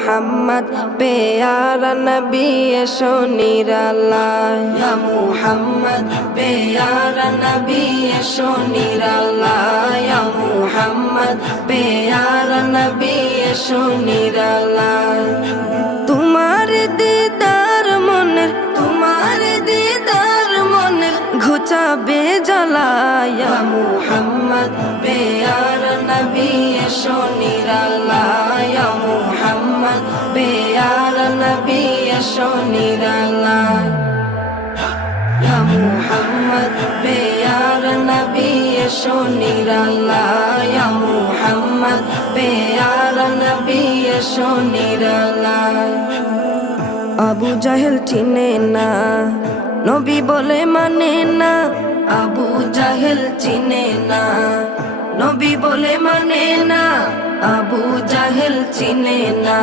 মুহাম্মদ প্যারা নবী এসো নিরালায় ইয়া মুহাম্মদ প্যারা নবী এসো নিরালায় ইয়া মুহাম্মদ প্যারা নবী এসো নিরালায় তোমার দিদার মনের ঘুচাবে জ্বালায় ইয়া মুহাম্মদ প্যারা নবী এসো নিরালায় ইয়া মুহাম্মদ প্যারা নবী এসো নিরালায় ইয়া মুহাম্মদ প্যারা নবী এসো নিরালায় ইয়া মুহাম্মদ প্যারা নবী এসো নিরালায় আবু জাহেল চিনে না নবী বলে মানে না আবু জাহেল চিনে না নবী বলে মানে না আবু জাহেল চিনে না